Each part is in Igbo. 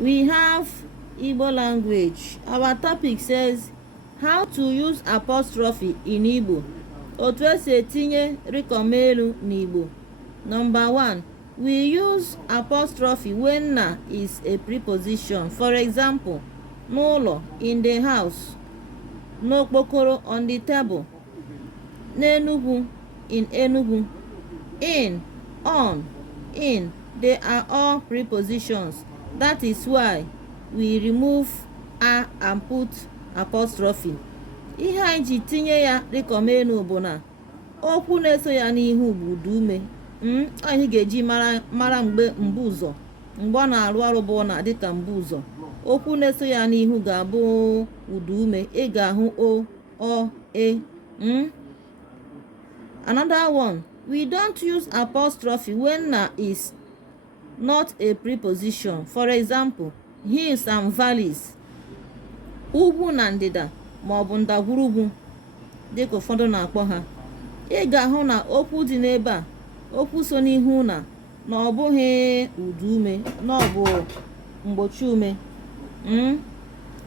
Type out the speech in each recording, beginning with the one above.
We have Igbo language. Our topic says how to use apostrophe in Igbo. Otu esi etinye Rikomelu n'Igbo. Number 1. We use apostrophe when na is a preposition. For example, n'ụlọ, in the house, n'okpokoro, on the table, n'Enugu, in Enugu, in, on, in. They are all prepositions. That is why we remove a and put apostrophe. Ihe anyị ji tinye ya Rikomelu bụ na okwu na-eso ya n'ihu bụ udume. Anyị ga-eji mara mgbe mbụzọ, mgbe ọ na-arụ ọrụ bụ na dịka mbụzọ. Okwu na-eso ya n'ihu ga-abụ udume. Ị ga-ahụ o, e. Another one, we don't use apostrophe when na is not a preposition. For example, hills and valleys, ugwu na ndịda ma ọ bụ ndagwurugwu dịka ụfọdụ na-akpọ ha. Ị ga-ahụ na okwu dị n'ebe a, okwu so n'ihu na ọ bụghị udume, na ọ bụ mgbochi ume.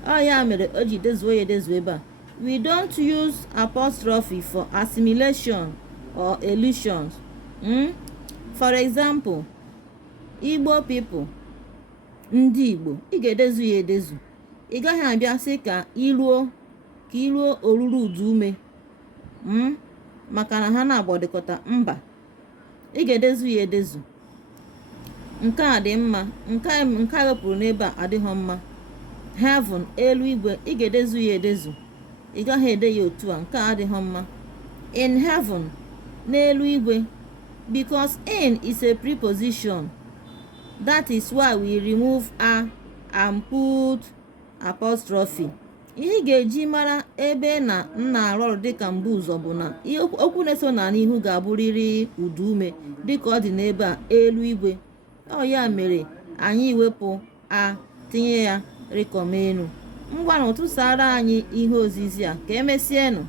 Ọ ya mere o ji dezuo ya edezuo ebe a. We don't use apostrophe for assimilation or elisions. For example, Igbo people, ndị Igbo. Ị ga-edezu ya edezu. Ị gaghị abịa sị ka iruo oruru udume, maka na ha na-agbọdịkọta mba. Ị ga-edezu ya edezu. Nke a dị mma, nke a wepụrụ n'ebe a adịghị mma. Heaven, elu igwe. Ị ga-edezu ya edezu. Ị gaghị ede ya otu a, nke a adịghị mma. In heaven, n'elu igwe. Because in is a preposition. That is why we remove a and put apostrophe. Ihe ga-eji mara ebe na nna arụ ọrụ dịka mbụ ụzọ bụ na okwu na-eso na n'ihu ga-abụrịrị udume dịka ọ dị n'ebe a, elu igwe. Ọ ya mere anyị wepụ a, tinye ya Rikomelu. Ngwa na ụtụsara anyị ihe ozizi a. Ka emesienụ.